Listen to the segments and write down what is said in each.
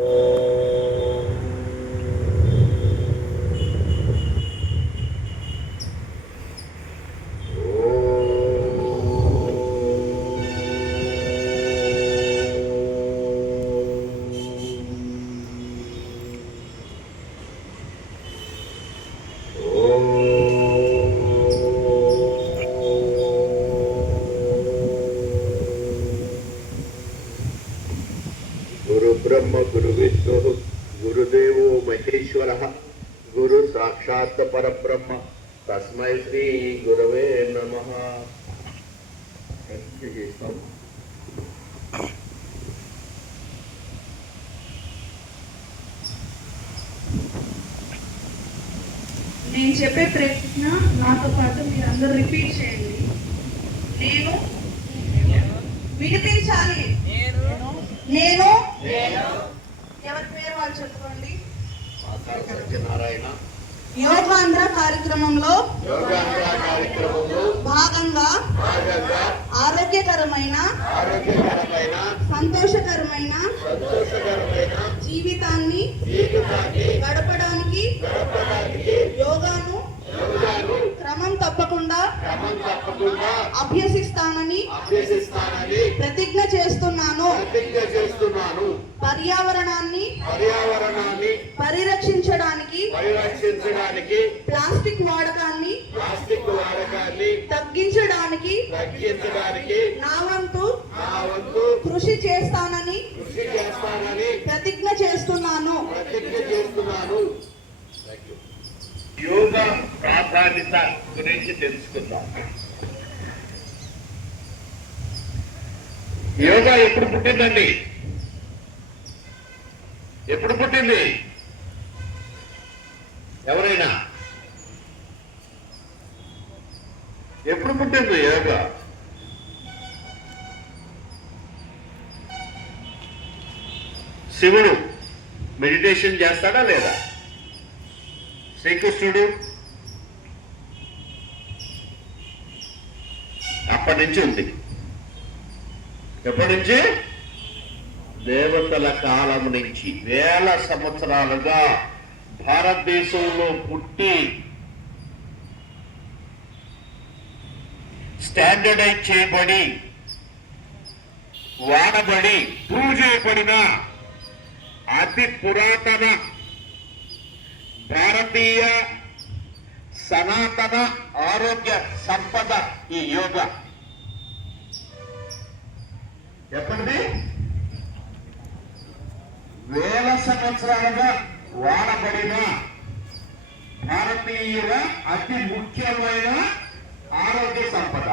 Oh. చెప్పే ప్రశ్న నాతో పాటు మీరు అందరూ రిపీట్ చేయండి. నేను వినిపించాలి. నేను ఎవరి పేరు వాళ్ళు చెప్పుకోండి? యోగాంధ్ర కార్యక్రమంలో యోగాంధ్ర కార్యక్రమంలో భాగంగా భాగంగా ఆరోగ్యకరమైన ఆరోగ్యకరమైన సంతోషకరమైన సంతోషకరమైన జీవితాన్ని గడపడానికి యోగాను అభ్యసిస్తానని అభ్యసిస్తానని ప్రతిజ్ఞ చేస్తున్నాను. ప్రతిజ్ఞ చేస్తున్నాను. పర్యావరణాన్ని పర్యావరణాన్ని పరిరక్షించడానికి పరిరక్షించడానికి ప్లాస్టిక్ వాడకాన్ని ప్లాస్టిక్ వాడకాన్ని తగ్గించడానికి తగ్గించడానికి నా వంతు నా వంతు కృషి చేస్తానని కృషి చేస్తానని ప్రతిజ్ఞ చేస్తున్నాను. ప్రతిజ్ఞ చేస్తున్నాను. యోగా ప్రాధాన్యత గురించి తెలుసుకుందాం యోగా ఎప్పుడు పుట్టిందండి? ఎప్పుడు పుట్టింది? ఎవరైనా? ఎప్పుడు పుట్టింది యోగా? శివుడు మెడిటేషన్ చేస్తాడా లేదా? శ్రీకృష్ణుడు నుంచి ఉంది. ఎప్పటి నుంచి? దేవతల కాలం నుంచి వేల సంవత్సరాలుగా భారతదేశంలో పుట్టి స్టాండర్డైజ్ చేయబడి వాడబడి ప్రూవ్ చేయబడిన అతి పురాతన భారతీయ సనాతన ఆరోగ్య సంపద ఈ యోగా. ఎప్పటిది? వేల సంవత్సరాలుగా వాడబడిన భారతీయుల అతి ముఖ్యమైన ఆరోగ్య సంపద.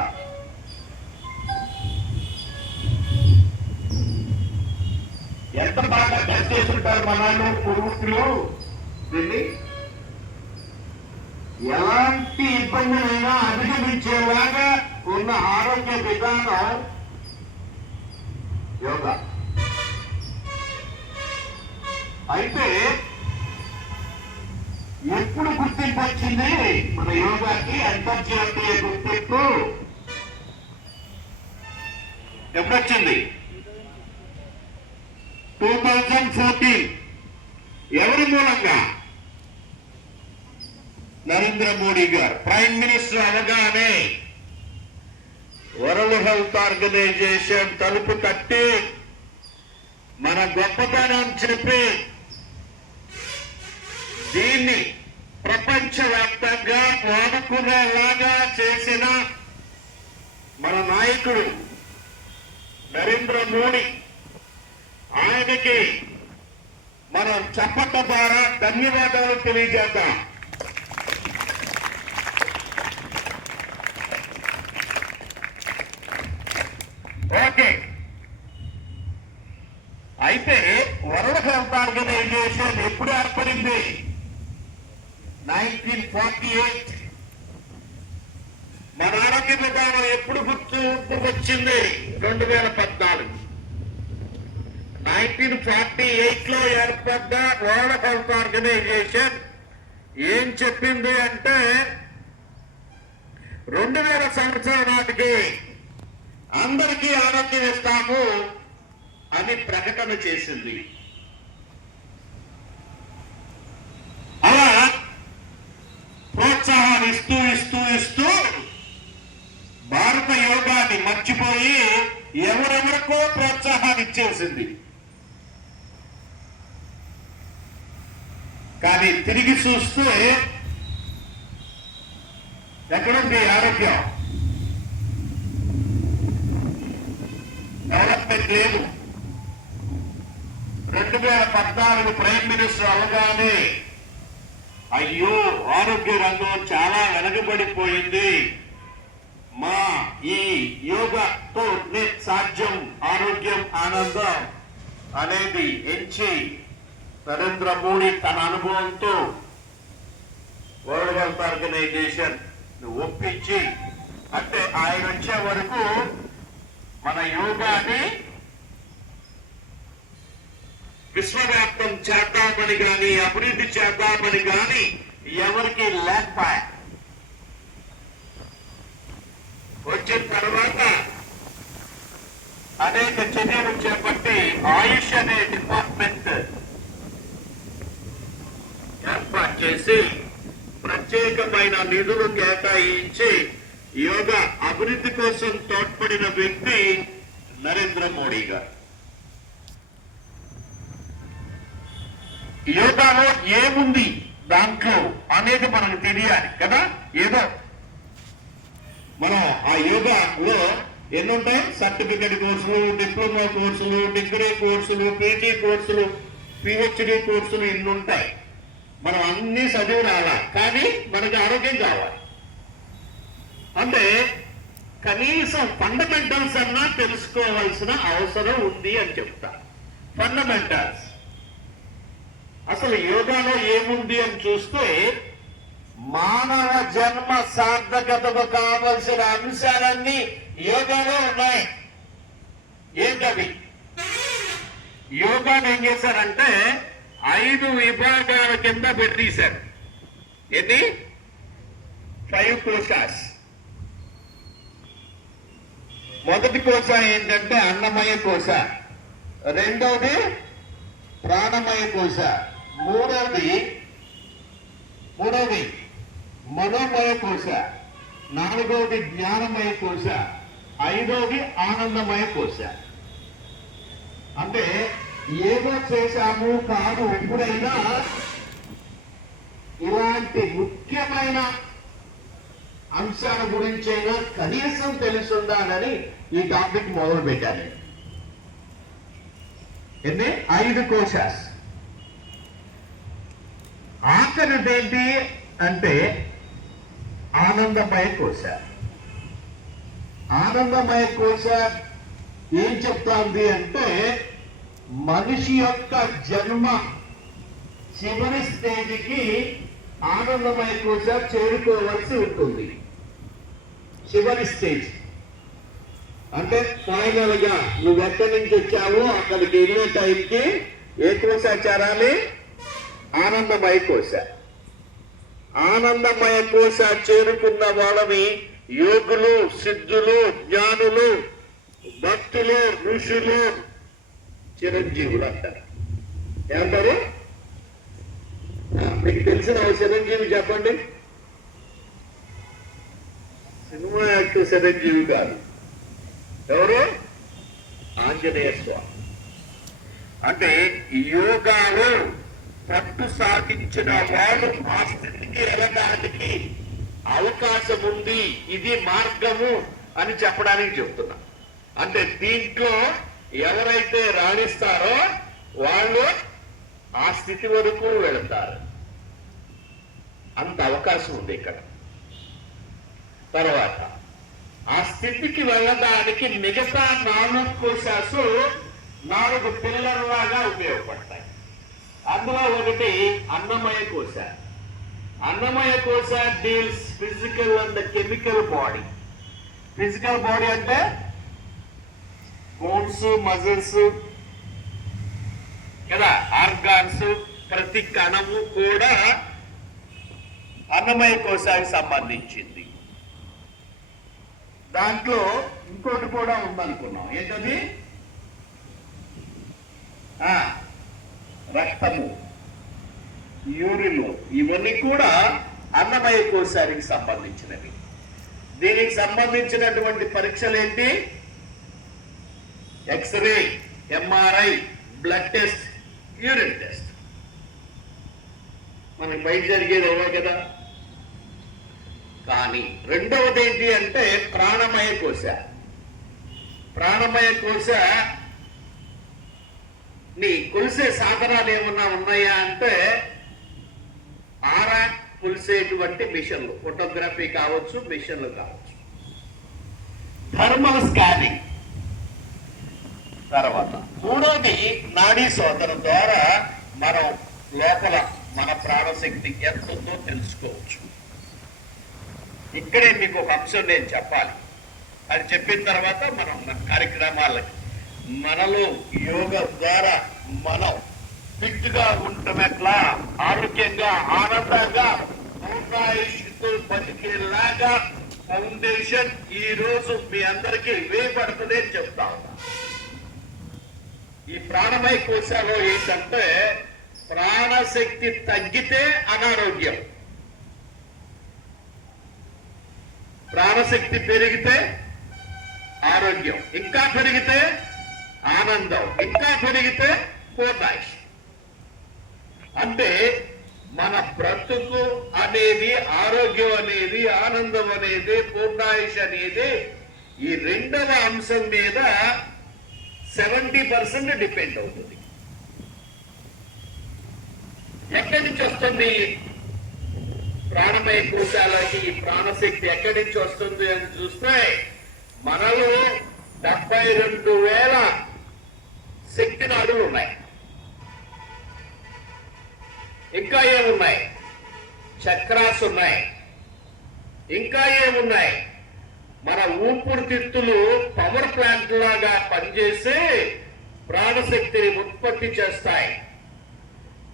ఎంత బాగా టెస్ట్ చేస్తుంటారు మనాలు పురుగులు దీన్ని ఎలాంటి ఇబ్బందులైనా అధిగమించేలాగా ఉన్న ఆరోగ్య విధానం యోగా. అయితే ఎప్పుడు గుర్తింపు వచ్చింది? మన యోగాకి అంతర్జాతీయ గుర్తింపు. ఎప్పుడొచ్చింది? Two thousand fourteen. ఎవరి మూలంగా? నరేంద్ర మోడీ గారు. ప్రైమ్ మినిస్టర్ అవగానే. వరల్డ్ హెల్త్ ఆర్గనైజేషన్ తలుపు తట్టి మన గొప్పతనం చెప్పి దీన్ని ప్రపంచవ్యాప్తంగా వాడుకునేలాగా చేసిన మన నాయకుడు నరేంద్ర మోడీ. ఆయనకి మనం చప్పట్ల ద్వారా ధన్యవాదాలు తెలియజేద్దాం. ఓకే. అయితే వరల్డ్ హెల్త్ ఆర్గనైజేషన్ ఎప్పుడు ఏర్పడింది? Nineteen forty eight. మన ఆరోగ్య విధానం ఎప్పుడు గుర్తు వచ్చింది రెండు వేల పద్నాలుగు. నైన్టీన్ ఫార్టీ ఎయిట్లో ఏర్పడ్డ వరల్డ్ హెల్త్ ఆర్గనైజేషన్ ఏం చెప్పింది అంటే రెండు వేల సంవత్సరం నాటికి అందరికీ ఆరోగ్యం ఇస్తాము అని ప్రకటన చేసింది. అలా ప్రోత్సాహాలు ఇస్తూ ఇస్తూ ఇస్తూ భారత యోగాన్ని మర్చిపోయి ఎవరెవరికో ప్రోత్సాహాన్ని ఇచ్చేసింది. కానీ తిరిగి చూస్తే ఎక్కడుంది ఆరోగ్యం? డెవలప్మెంట్ లేదు రెండు వేల పద్నాలుగు ప్రైమ్ మినిస్టర్ అవగానే అయ్యో ఆరోగ్య రంగం చాలా వెనకబడిపోయింది. మా ఈ యోగతో సాధ్యం ఆరోగ్యం ఆనందం అనేది ఎంచి నరేంద్ర మోడీ తన అనుభవంతో వరల్డ్ హెల్త్ ఆర్గనైజేషన్ ఒప్పించి అంటే ఆయన వచ్చే వరకు మన యోగాని విశ్వవ్యాప్తం చేద్దామని గాని అభివృద్ధి చేద్దామని గాని ఎవరికి లేకపోయా వచ్చిన తర్వాత అనేక చర్యలు చేపట్టి ఆయుష్ అనే డిపార్ట్మెంట్ ఏర్పాటు చేసి ప్రత్యేకమైన నిధులు కేటాయించి యోగా అభివృద్ధి కోసం తోడ్పడిన వ్యక్తి నరేంద్ర మోడీ గారు. యోగాలో ఏముంది దాంట్లో అనేది మనకు తెలియాలి కదా? ఏదో మనం ఆ యోగాలో ఎన్నుంటాయి? సర్టిఫికెట్ కోర్సులు డిప్లొమా కోర్సులు డిగ్రీ కోర్సులు పీజీ కోర్సులు పిహెచ్డి కోర్సులు ఇన్ని ఉంటాయి మనం అన్ని చదివి రాలా కానీ మనకి ఆరోగ్యం కావాలి. అంటే కనీసం ఫండమెంటల్స్ అన్నా తెలుసుకోవాల్సిన అవసరం ఉంది అని చెప్తా. ఫండమెంటల్స్ అసలు యోగాలో ఏముంది అని చూస్తే మానవ జన్మ సార్థకతకు కావలసిన అంశాలన్నీ యోగాలో ఉన్నాయి. ఏంటవి? యోగాను ఏం చేశారంటే ఐదు విభాగాల కింద పెట్టేశారు ఎన్ని ఫైవ్ కోశాస్ మొదటి కోశ ఏంటంటే అన్నమయ కోశ. రెండవది ప్రాణమయ కోశ. మూడవది మూడవది మనోమయ కోశ. నాలుగవది జ్ఞానమయ కోశ. ఐదవది ఆనందమయ కోశ. అంటే ఏదో చేశాము కాదు ఎప్పుడైనా ఇలాంటి ముఖ్యమైన అంశాల గురించైనా కనీసం తెలుసుందానని ఈ టాపిక్ మొదలు పెట్టాను ఎన్ని? ఐదు కోశాస్. ఆఖరిదేంటి అంటే ఆనందమయ కోశ. ఆనందమయ కోశ ఏం చెప్తాంది అంటే మనిషి యొక్క జన్మ చివరి స్టేజ్కి ఆనందమయ కోశ చేరుకోవలసి ఉంటుంది. చివరి స్టేజ్. అంటే ఫైనల్గా నువ్వు ఎక్కడి నుంచి వచ్చావో అక్కడికి వెళ్ళే టైంకి ఏ కోశ చేరాలి? ఆనందమయ కోశ ఆనందమయ కోశ చేరుకున్న వాళ్ళని యోగులు సిద్ధులు జ్ఞానులు భక్తులు ఋషులు చిరంజీవులు అంటారు. ఏమంటారు మీకు తెలిసిన చిరంజీవి చెప్పండి. సినిమా యాక్టర్ చిరంజీవి కాదు ఎవరు? ఆంజనేయ స్వామి. అంటే యోగాలో పట్టు సాధించిన వాళ్ళు ఆ స్థితికి వెళ్ళడానికి అవకాశం ఉంది. ఇది మార్గము అని చెప్పడానికి చెప్తున్నా. అంటే దీంట్లో ఎవరైతే రాణిస్తారో వాళ్ళు ఆ స్థితి వరకు వెళతారు. అంత అవకాశం ఉంది ఇక్కడ. తర్వాత ఆ స్థితికి వెళ్ళడానికి మిగతా నాలుగు కోశాసు నాలుగు పిల్లర్లాగా ఉపయోగపడతాయి. అందులో ఒకటి అన్నమయ కోశ. అన్నమయ కోశ deals physical and chemical body physical body అంటే బోన్స్ మజిల్స్ కదా ఆర్గాన్స్ ప్రతి కణము కూడా అన్నమయ కోశానికి సంబంధించింది. దాంట్లో ఇంకోటి కూడా ఉందనుకున్నాం. ఏంటది? రక్తము. యూరిన్ ఇవన్నీ కూడా అన్నమయ కోశానికి సంబంధించినవి. దీనికి సంబంధించినటువంటి పరీక్షలు ఏంటి x ray MRI blood test urine test. మనకి బయట జరిగేది అవే కదా? కానీ రెండవది ఏంటి అంటే ప్రాణమయ కోశ. ప్రాణమయ కోశ నీ కొలిసే సాధనాలు ఏమన్నా ఉన్నాయా అంటే ఆరా కొలిసేటువంటి మిషన్లు. ఫోటోగ్రఫీ కావచ్చు మిషన్లు కావచ్చు. Thermal scanning. తర్వాత మూడోది నాడీ శోధన ద్వారా మనం లోపల మన ప్రాణశక్తి ఎంత ఉందో తెలుసుకోవచ్చు. ఇక్కడే మీకు ఒక అంశం నేను చెప్పాలి. అది చెప్పిన తర్వాత మనం మన కార్యక్రమాలకి మనలో యోగ ద్వారా మనం ఫిట్గా ఉండటం ఎట్లా? ఆరోగ్యంగా ఆనందంగా పూర్ణాయుష్తో బతికేలాగా ఫౌండేషన్ ఈ రోజు మీ అందరికీ వేయబడుతుంది అని చెప్తా ఈ ప్రాణమయ కోశాలో ఏంటంటే ప్రాణశక్తి తగ్గితే అనారోగ్యం. ప్రాణశక్తి పెరిగితే ఆరోగ్యం ఇంకా పెరిగితే ఆనందం ఇంకా పెరిగితే పూర్ణాయుష్ అంటే మన బ్రతుకు అనేది ఆరోగ్యం అనేది ఆనందం అనేది పూర్ణాయుష్ అనేది ఈ రెండవ అంశం మీద సెవెంటీ పర్సెంట్ డిపెండ్ అవుతుంది. ఎక్కడి నుంచి వస్తుంది? ప్రాణమయ కోశాలకి ఈ ప్రాణశక్తి ఎక్కడి నుంచి వస్తుంది అని చూస్తే మనలో డెబ్బై రెండు వేల శక్తి నాడులు ఉన్నాయి. ఇంకా ఏమున్నాయి? చక్రాస్ ఉన్నాయి. ఇంకా ఏమున్నాయి? మన ఊపిరితిత్తులు పవర్ ప్లాంట్ లాగా పనిచేసి ప్రాణశక్తిని ఉత్పత్తి చేస్తాయి.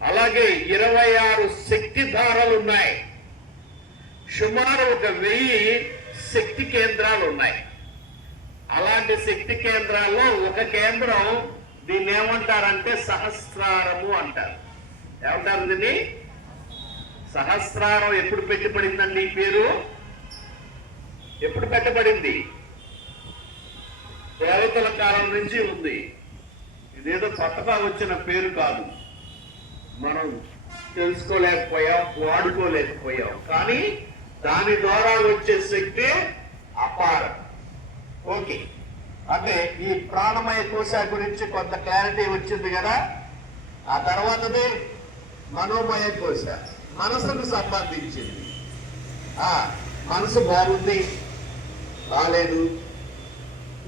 అలాగే ఇరవై ఆరు శక్తి ధారలు ఉన్నాయి. సుమారు ఒక వెయ్యి శక్తి కేంద్రాలు ఉన్నాయి. అలాంటి శక్తి కేంద్రాల్లో ఒక కేంద్రం దీన్ని ఏమంటారంటే సహస్రారము అంటారు. ఏమంటారు దీన్ని? సహస్రారం ఎప్పుడు పెట్టబడిందండి ఈ పేరు? ఎప్పుడు పెట్టబడింది? దేవతల కాలం నుంచి ఉంది. ఇదేదో కొత్తగా వచ్చిన పేరు కాదు. మనం తెలుసుకోలేకపోయాం వాడుకోలేకపోయాం. కానీ దాని ద్వారా వచ్చే శక్తి అపారం. ఓకే. అంటే ఈ ప్రాణమయ కోశ గురించి కొంత క్లారిటీ వచ్చింది కదా? ఆ తర్వాతది మనోమయ కోశ. మనసుకు సంబంధించింది. ఆ మనసు బాగుంది? బాలేదు.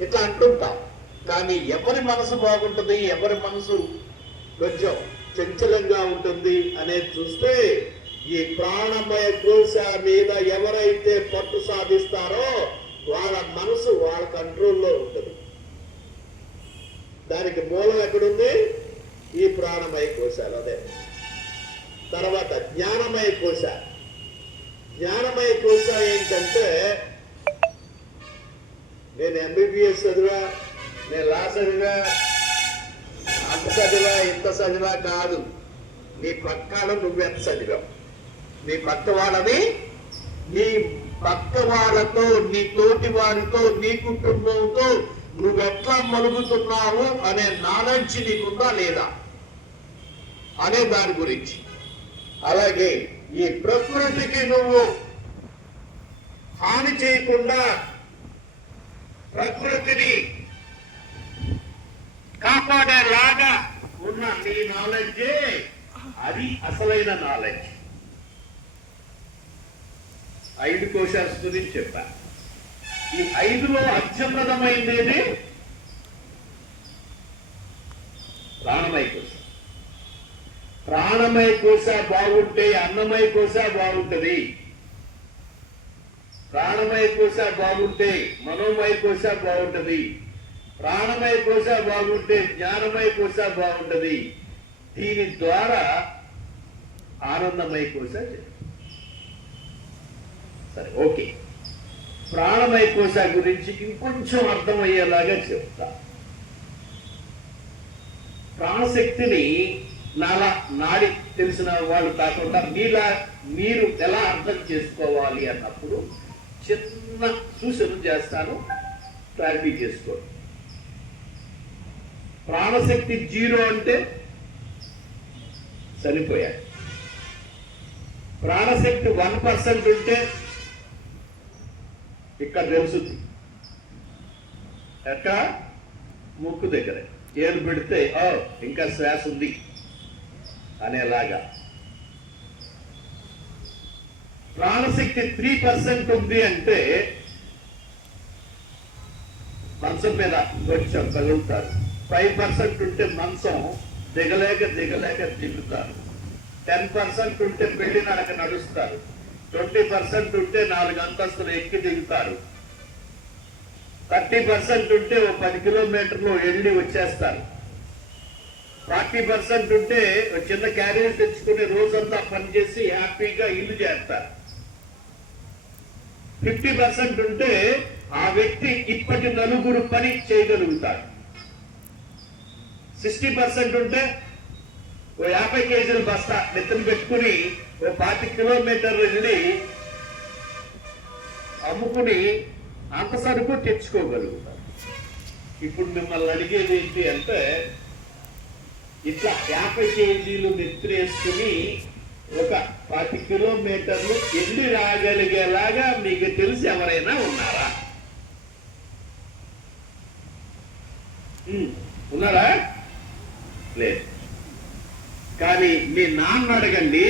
ఇట్లా అంటుంటాం. కానీ ఎవరి మనసు బాగుంటుంది ఎవరి మనసు కొంచెం చంచలంగా ఉంటుంది అనేది చూస్తే ఈ ప్రాణమయ కోశ మీద ఎవరైతే పట్టు సాధిస్తారో వాళ్ళ మనసు వాళ్ళ కంట్రోల్లో ఉంటుంది. దానికి మూలం ఎక్కడుంది? ఈ ప్రాణమయ కోశాలు అదే. తర్వాత జ్ఞానమయ కోశ జ్ఞానమయ కోశ ఏంటంటే నేను ఎంబీబీఎస్ చదివా నేను లా చదివా అంత చదివా ఇంత చదివా కాదు. నీ ప్రక్కన నువ్వెంత చదివావు? నీ పక్క వాళ్ళని నీ పక్క వాళ్ళతో నీ తోటి వారితో నీ కుటుంబంతో నువ్వెట్లా మలుగుతున్నావు అనే నాలెడ్జ్ నీకుందా లేదా? అనే దాని గురించి. అలాగే ఈ ప్రకృతికి నువ్వు హాని చేయకుండా ప్రకృతిని కాపాడేలాగా ఉన్న నీ నాలెడ్జే అది అసలైన నాలెడ్జ్ ఐదు కోశాస్ గురించి చెప్పా. ఈ ఐదులో అత్యున్నతమైనది ప్రాణమయ కోశ. ప్రాణమయ కోశ బాగుంటే అన్నమయ కోశ బాగుంటది. ప్రాణమయ కోశ బాగుంటే మనోమయ కోశ బాగుంటది. ప్రాణమయ కోశ బాగుంటే జ్ఞానమయ కోశ బాగుంటది. దీని ద్వారా ఆనందమయ కోశ సరే ఓకే. ప్రాణమయ కోశ గురించి ఇంకొంచెం అర్థమయ్యేలాగా చెప్తా. ప్రాణశక్తిని నాలా నాడి తెలిసిన వాళ్ళు కాకుండా మీలా మీరు ఎలా అర్థం చేసుకోవాలి అన్నప్పుడు చిన్న సూచన చేస్తాను. క్లారిటీ చేసుకోండి ప్రాణశక్తి జీరో అంటే చనిపోయాడు ప్రాణశక్తి వన్ పర్సెంట్ ఉంటే ఇక్కడ తెలుసుద్ది ఎక్కడ? ముక్కు దగ్గర. ఏలు పెడితే ఓ ఇంకా శ్వాస ఉంది అనేలాగా. ప్రాణశక్తి త్రీ పర్సెంట్ ఉంది అంటే మంచం మీద కొంచెం తగులుతారు. ఫైవ్ పర్సెంట్ ఉంటే మంచం దిగలేక దిగలేక దిగుతారు. టెన్ పర్సెంట్ ఉంటే పెళ్ళి నడక నడుస్తారు. ట్వంటీ పర్సెంట్ ఉంటే నాలుగు అంతస్తులు ఎక్కి దిగుతారు. థర్టీ పర్సెంట్ ఉంటే ఓ పది కిలోమీటర్లు వెళ్ళి వచ్చేస్తారు. ఫార్టీ పర్సెంట్ ఉంటే చిన్న క్యారియర్ తెచ్చుకుని రోజంతా పనిచేసి హ్యాపీగా ఇల్లు చేస్తారు. ఫిఫ్టీ పర్సెంట్ ఉంటే ఆ వ్యక్తి ఇప్పటి నలుగురు పని చేయగలుగుతాడు. సిక్స్టీ పర్సెంట్ ఉంటే ఓ యాభై కేజీల బస్తా నెత్తిన పెట్టుకుని పాతి కిలోమీటర్లు వెళ్ళి అమ్ముకుని అంత సరుకు తెచ్చుకోగలుగుతారు. ఇప్పుడు మిమ్మల్ని అడిగేది ఏంటి అంటే ఇట్లా యాభై కేజీలు నెత్తిరేసుకుని ఒక పది కిలోమీటర్లు ఎన్ని రాగలిగేలాగా మీకు తెలిసి ఎవరైనా ఉన్నారా? ఉన్నారా? లేదు. కానీ మీ నాన్న అడగండి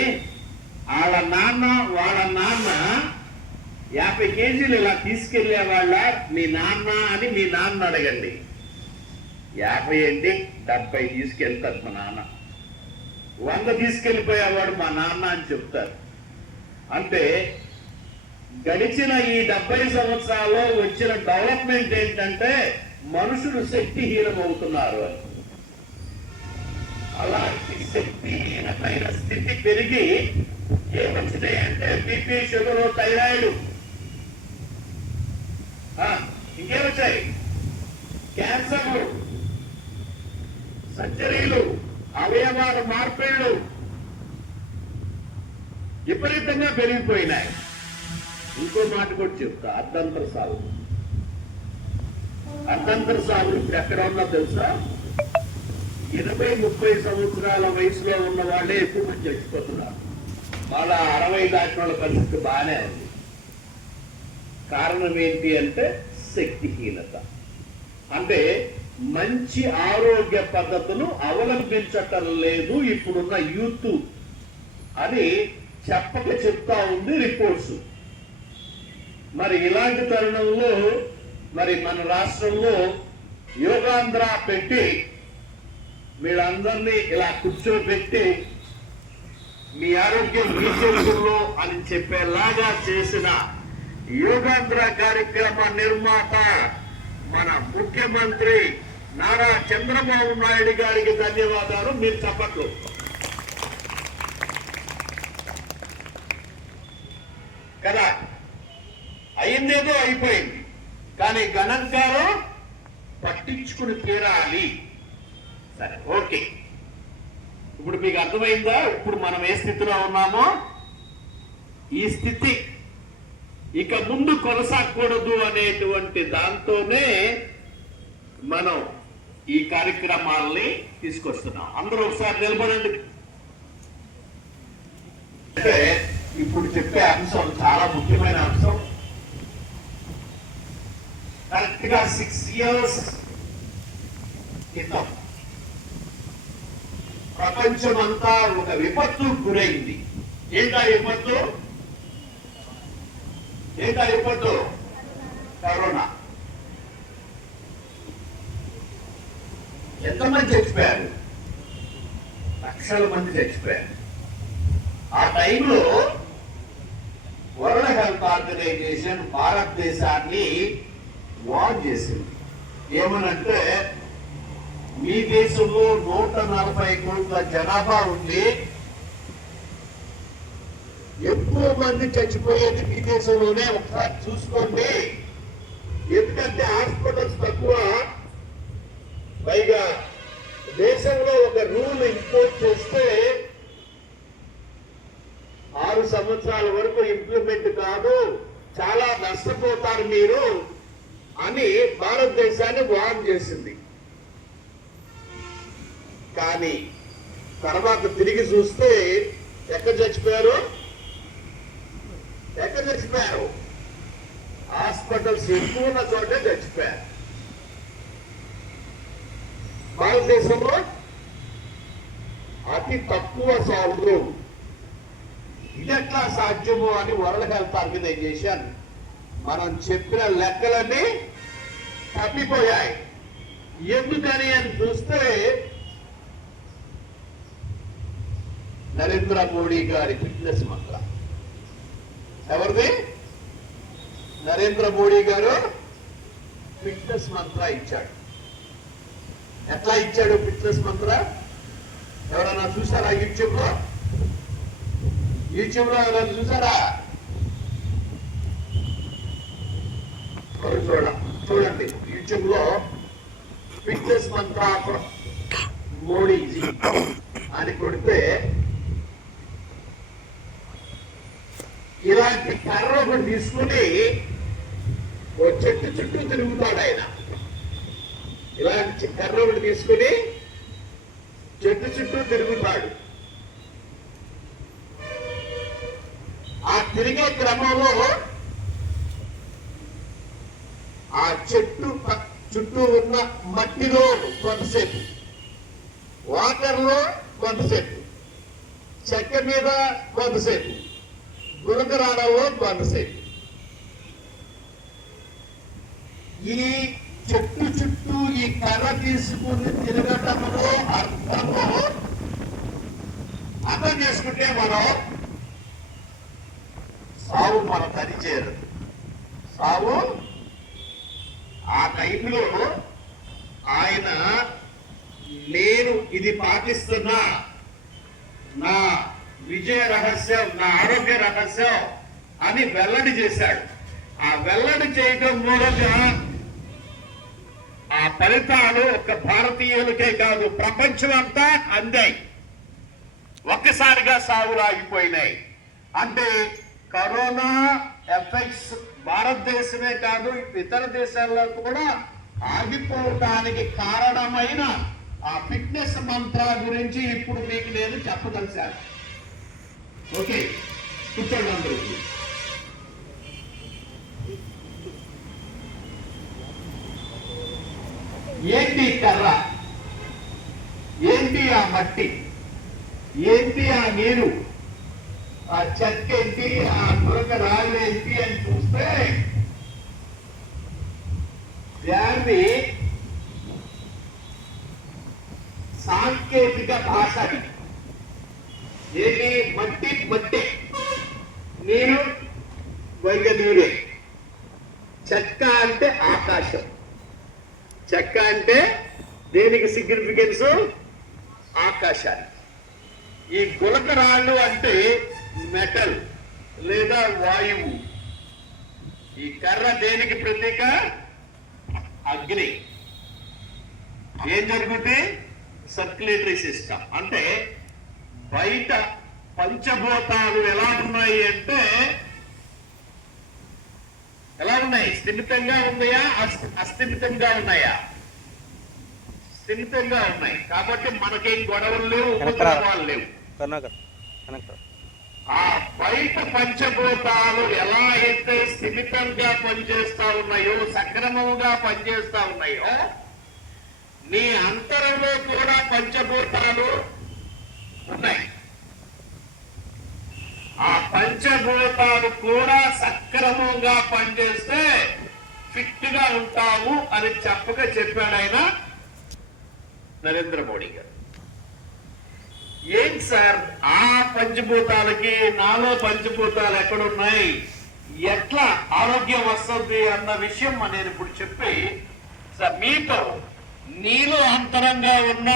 వాళ్ళ నాన్న వాళ్ళ నాన్న యాభై కేజీలు ఇలా తీసుకెళ్ళే వాళ్ళ మీ నాన్న అని మీ నాన్న అడగండి. యాభై ఏంటి డెబ్బై తీసుకెళ్తారు మా నాన్న. వంద తీసుకెళ్ళిపోయేవాడు మా నాన్న అని చెప్తారు. అంటే గడిచిన ఈ డెబ్బై సంవత్సరాల్లో వచ్చిన డెవలప్మెంట్ ఏంటంటే మనుషులు శక్తిహీనం అవుతున్నారు అలాంటి శక్తిహీనమైన స్థితి పెరిగి ఏమొచ్చినాయి అంటే బీపీ షుగర్ థైరాయిడ్ ఇంకేమొచ్చాయి క్యాన్సర్లు సర్జరీలు అవయవాల మార్పిళ్ళు విపరీతంగా పెరిగిపోయినాయి. ఇంకో మాట కూడా చెప్తా అర్ధంతర సాగు అర్ధంతర సాగు ఇప్పుడు ఎక్కడ ఉన్నా తెలుసా? ఇరవై ముప్పై సంవత్సరాల వయసులో ఉన్న వాళ్ళే ఎక్కువ మంది చచ్చిపోతున్నారు. మళ్ళా అరవై దాటిన పరిస్థితి బాగానే ఉంది. కారణం ఏంటి అంటే శక్తిహీనత. అంటే మంచి ఆరోగ్య పద్ధతులు అవలంబించటం లేదు ఇప్పుడున్న యూత్. అని చెప్పక చెప్తా ఉంది రిపోర్ట్స్. మరి ఇలాంటి తరుణంలో మరి మన రాష్ట్రంలో యోగాంధ్ర పెట్టి వీళ్ళందరినీ ఇలా కూర్చోబెట్టి మీ ఆరోగ్యం మీ చేతుల్లో అని చెప్పేలాగా చేసిన యోగాంధ్ర కార్యక్రమ నిర్మాత మన ముఖ్యమంత్రి నారా చంద్రబాబు నాయుడు గారికి ధన్యవాదాలు. మీరు చప్పట్లు కదా? అయిందేదో అయిపోయింది. కానీ గణంకారం పట్టించుకుని తీరాలి. సరే ఓకే. ఇప్పుడు మీకు అర్థమైందా? ఇప్పుడు మనం ఏ స్థితిలో ఉన్నామో? ఈ స్థితి. ఇక ముందు కొనసాగకూడదు అనేటువంటి దాంతోనే మనం ఈ కార్యక్రమాల్ని తీసుకొస్తున్నాం. అందరూ ఒకసారి నిలబడండి. అంటే ఇప్పుడు చెప్పే అంశం చాలా ముఖ్యమైన అంశం. కరెక్ట్గా సిక్స్ ఇయర్స్ క్రితం ప్రపంచమంతా ఒక విపత్తు గురైంది. ఏంటా విపత్తు? ఏంటా విపత్తు? కరోనా. ఎంతమంది చచ్చిపోయారు? లక్షల మంది చచ్చిపోయారు. ఆ టైంలో వరల్డ్ హెల్త్ ఆర్గనైజేషన్ భారతదేశాన్ని వార్న్ చేసింది. ఏమనంటే మీ దేశంలో నూట నలభై కోట్ల జనాభా ఉంది ఎక్కువ మంది చచ్చిపోయేది మీ దేశంలోనే ఒకసారి చూసుకోండి. ఎందుకంటే హాస్పిటల్స్ తక్కువ. పైగా దేశంలో ఒక రూల్ ఇంపోర్ట్ చేస్తే ఆరు సంవత్సరాల వరకు ఇంప్లిమెంట్ కాదు. చాలా నష్టపోతారు మీరు అని భారతదేశాన్ని వార్న్ చేసింది. కానీ తర్వాత తిరిగి చూస్తే ఎక్కడ చచ్చిపోయారు? ఎక్కడ చచ్చిపోయారు? హాస్పిటల్స్ ఎక్కువ ఉన్న చోటే చచ్చిపోయారు. భారతదేశంలో అతి తక్కువ సాగులు ఇదెట్లా సాధ్యము అని వరల్డ్ హెల్త్ ఆర్గనైజేషన్ మనం చెప్పిన లెక్కలన్నీ తప్పిపోయాయి. ఎందుకని అని చూస్తే నరేంద్ర మోడీ గారి ఫిట్నెస్ మంత్ర. ఎవరిది? నరేంద్ర మోడీ గారు ఫిట్నెస్ మంత్ర ఇచ్చాడు. ఎట్లా ఇచ్చాడు ఫిట్నెస్ మంత్ర? ఎవరైనా చూసారా యూట్యూబ్లో యూట్యూబ్లో ఎవరైనా చూసారా చూడ చూడండి. యూట్యూబ్లో ఫిట్నెస్ మంత్ర మోడీజీ అని కొడితే ఇలాంటి కర్ర ఒకటి తీసుకుని ఓ చెట్టు చుట్టూ తిరుగుతాడు ఆయన. ఇలాంటి కర్ర ఒకటి తీసుకుని చెట్టు చుట్టూ తిరుగుతాడు. ఆ తిరిగే క్రమంలో ఆ చెట్టు చుట్టూ ఉన్న మట్టిలో కొంతసేపు వాటర్లో కొంతసేపు చెక్క మీద కొంతసేపు గురకరాడలో కొంతసేపు ఈ చెట్టు చుట్టూ ఈ కర్ర తీసుకుని తిరగటంలో అర్థము అర్థం చేసుకుంటే మనం సావు మన తరి చేయరు సావు ఆ టైంలో ఆయన నేను ఇది పాటిస్తున్నా నా విజయ రహస్యం నా ఆరోగ్య రహస్యం అని వెల్లడి చేశాడు. ఆ వెల్లడి చేయడం మూలంగా ఆ ఫలితాలు ఒక భారతీయులకే కాదు ప్రపంచం అంతా అందాయి. ఒక్కసారిగా సాగులాగిపోయినాయి అంటే కరోనా ఎఫెక్ట్స్ భారతదేశమే కాదు ఇతర దేశాల్లో కూడా ఆగిపోవటానికి కారణమైన ఆ ఫిట్నెస్ మంత్ర గురించి ఇప్పుడు మీకు నేను చెప్పదలిశాను ఓకే కూర్చోండి అందరూ. ఏంటి కర్ర? ఏంటి ఆ మట్టి? ఏంటి ఆ నీరు? ఆ చెక్క ఏంటి? ఆ దొరక రాళ్ళు ఏంటి అని చూస్తే దాన్ని సాంకేతిక భాష ఏది ఏంటి? మట్టి మట్టి. నీరు వైగ నీరే. చెక్క అంటే ఆకాశం. చెక్క అంటే దేనికి సిగ్నిఫికెన్స్ ఆకాశానికి. ఈ గులకరాళ్ళు అంటే మెటల్ లేదా వాయువు. ఈ కర్ర దేనికి ప్రతీక? అగ్ని. ఏం జరుగుతుంది సర్క్యులేటరీ సిస్టమ్ అంటే బయట పంచభూతాలు ఎలా ఉన్నాయి అంటే ఉన్నాయి. స్థిమితంగా ఉన్నాయా? అస్- అస్థిమితంగా ఉన్నాయా? స్థిమితంగా ఉన్నాయి. కాబట్టి మనకేం గొడవలు లేవు ఉపద్రవాలు లేవు. ఆ బయట పంచభూతాలు ఎలా అయితే స్థిమితంగా పనిచేస్తా ఉన్నాయో సక్రమంగా పనిచేస్తా ఉన్నాయో నీ అంతరంలో కూడా పంచభూతాలు ఉన్నాయి. ఆ పంచభూతాలు కూడా సక్రమంగా పనిచేస్తే ఫిట్గా ఉంటావు అని చెప్పగా చెప్పాడు ఆయన నరేంద్ర మోడీ గారు. ఏం సార్? ఆ పంచభూతాలకి నాలో పంచభూతాలు ఎక్కడున్నాయి? ఎట్లా ఆరోగ్యం వస్తుంది అన్న విషయం నేను ఇప్పుడు చెప్పి సార్ మీతో నీలో అంతరంగా ఉన్న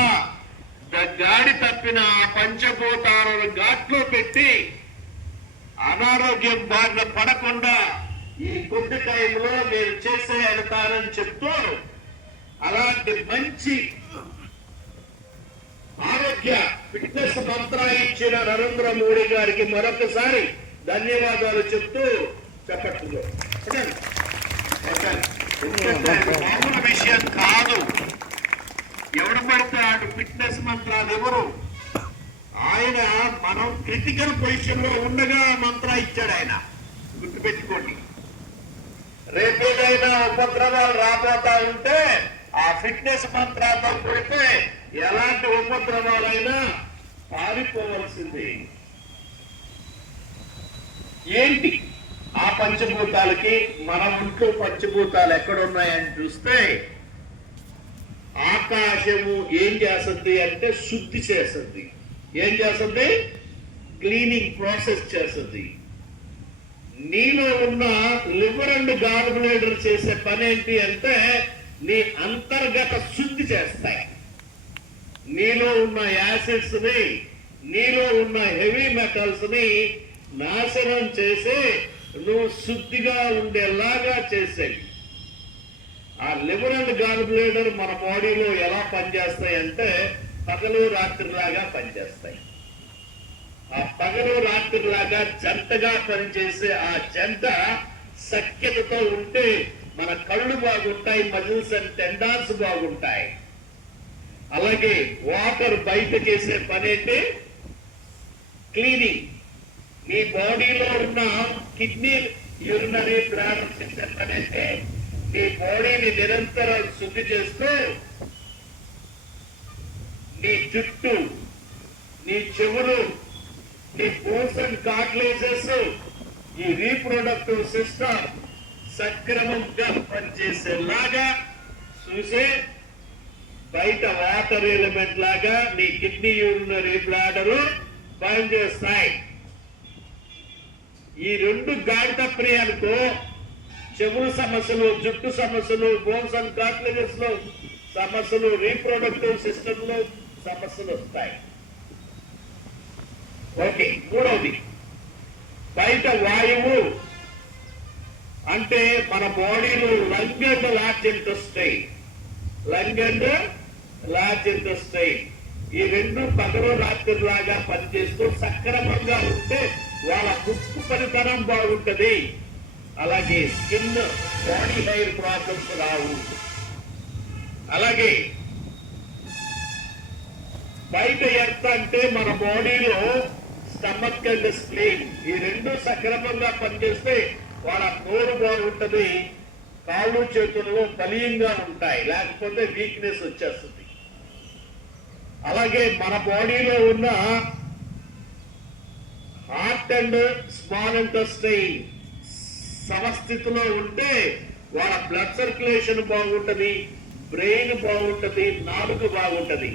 గాడి తప్పిన ఆ పంచభూతాలను ఘాట్లో పెట్టి అనారోగ్యం బారిన పడకుండా ఈ కొద్ది టైంలో మీరు చేసే చెప్తూ అలాంటి మంచి ఆరోగ్య ఫిట్నెస్ మంత్రాలు ఇచ్చిన నరేంద్ర మోడీ గారికి మరొకసారి ధన్యవాదాలు చెప్తూ చెప్పట్లు మామూలు విషయం కాదు. ఎవడు పడితే ఆడు ఫిట్నెస్ మంత్రాలు ఎవరు? ఆయన మనం క్రిటికల్ పొజిషన్లో ఉండగా మంత్ర ఇచ్చాడు ఆయన. గుర్తుపెట్టుకోండి. రేపేదైనా ఉపద్రవాలు రాబోతా ఉంటే ఆ ఫిట్నెస్ మంత్రాలతో కొడితే ఎలాంటి ఉపద్రవాలైనా పారిపోవలసింది. ఏంటి? ఆ పంచభూతాలకి మన ఇంట్లో పంచభూతాలు ఎక్కడున్నాయని చూస్తే ఆకాశము ఏం చేస్తుంది అంటే శుద్ధి చేస్తుంది. ఏం చేస్తుంది? క్లీనింగ్ ప్రాసెస్ చేస్తుంది. నీలో ఉన్న లివర్ అండ్ గాల్ బ్లేడర్ చేసే పని ఏంటి అంటే నీ అంతర్గత శుద్ధి చేస్తాయి. నీలో ఉన్న యాసిడ్స్ని నీలో ఉన్న హెవీ మెటల్స్ని నాశనం చేసి నువ్వు శుద్ధిగా ఉండేలాగా చేసేవి ఆ లివర్ అండ్ గాల్ బ్లేడర్ మన బాడీలో ఎలా పనిచేస్తాయి అంటే పగలు రాత్రిలాగా పనిచేస్తాయి. ఆ పగలు రాత్రిలాగా జంటగా పనిచేసే ఆ జంట సఖ్యతతో ఉంటే మన కళ్ళు బాగుంటాయి మజిల్స్ అండ్ టెండాన్స్ బాగుంటాయి. అలాగే వాటర్ బయటకేసే పని ఏంటి క్లీనింగ్ మీ బాడీలో ఉన్న కిడ్నీ యూరినరీ ప్రారంభించే చేసే పని అంటే మీ బాడీని నిరంతరం శుద్ధి చేస్తూ నీ జుట్టు నీ చెవులు నీ బోన్స్ అండ్ కార్టిలేజెస్ ఈ రీప్రొడక్టివ్ సిస్టమ్ సక్రమంగా పనిచేసేలాగా చూసే బయట వాటర్ ఎలిమెంట్ లాగా నీ కిడ్నీ యూరినరీ బ్లాడరు పనిచేస్తాయి ఈ రెండు గాడిత ప్రియాలతో చెవుల సమస్యలు జుట్టు సమస్యలు బోన్స్ అండ్ కార్టిలేజెస్లో సమస్యలు రీప్రొడక్టివ్ సిస్టమ్లో సమస్యలు వస్తాయి. ఓకే మూడవది. బయట వాయువు అంటే మన బాడీలో lung and large intestine lung and large intestine ఈ రెండు పగలు రాత్రి లాగా పనిచేస్తూ సక్రమంగా ఉంటే వాళ్ళ ముక్కు పనితనం బాగుంటుంది. అలాగే స్కిన్ బాడీ హెయిర్ ప్రాబ్లమ్స్ రావు. అలాగే బయట ఎర్త్ అంటే మన బాడీలో స్టమక్ అండ్ స్ప్లీన్ ఈ రెండు సక్రమంగా పనిచేస్తే వాళ్ళ నోరు బాగుంటుంది కాళ్ళు చేతుల్లో బలీయంగా ఉంటాయి లేకపోతే వీక్నెస్ వచ్చేస్తుంది. అలాగే మన బాడీలో ఉన్న హార్ట్ అండ్ స్మాల్ ఇంటెస్టైన్ సమస్థితిలో ఉంటే వాళ్ళ బ్లడ్ సర్క్యులేషన్ బాగుంటుంది బ్రెయిన్ బాగుంటుంది నాలుగు బాగుంటుంది.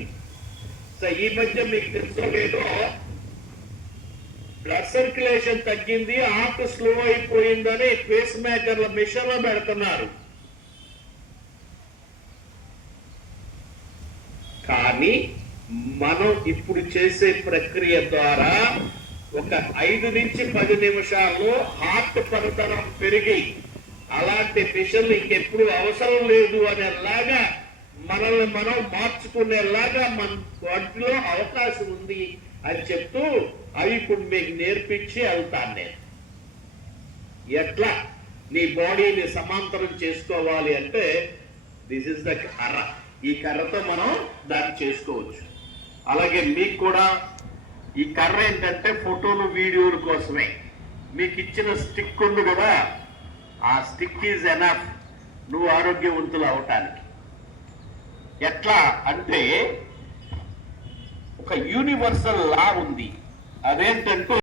సో ఈ మధ్య మీకు తెలుసో లేదో బ్లడ్ సర్క్యులేషన్ తగ్గింది హార్ట్ స్లో అయిపోయిందని పేస్ మేకర్ల మిషన్లో పెడుతున్నారు. కానీ మనం ఇప్పుడు చేసే ప్రక్రియ ద్వారా ఒక ఐదు నుంచి పది నిమిషాల్లో హార్ట్ పనితనం పెరిగి అలాంటి మిషన్లు ఇంకెప్పుడు అవసరం లేదు అనేలాగా మనల్ని మనం మార్చుకునేలాగా మన వాటిలో అవకాశం ఉంది అని చెప్తూ అవి ఇప్పుడు మీకు నేర్పించి వెళ్తాను నేను. ఎట్లా? నీ బాడీని సమాంతరం చేసుకోవాలి అంటే దిస్ ఇస్ ద కర్ర. ఈ కర్రతో మనం దాన్ని చేసుకోవచ్చు. అలాగే మీకు కూడా ఈ కర్ర ఏంటంటే ఫోటోలు వీడియోల కోసమే. మీకు ఇచ్చిన స్టిక్ ఉంది కదా? ఆ స్టిక్ ఈజ్ ఎనఫ్ నువ్వు ఆరోగ్యవంతులు అవటానికి. ఎట్లా అంటే ఒక యూనివర్సల్ లా ఉంది. అదేంటంటే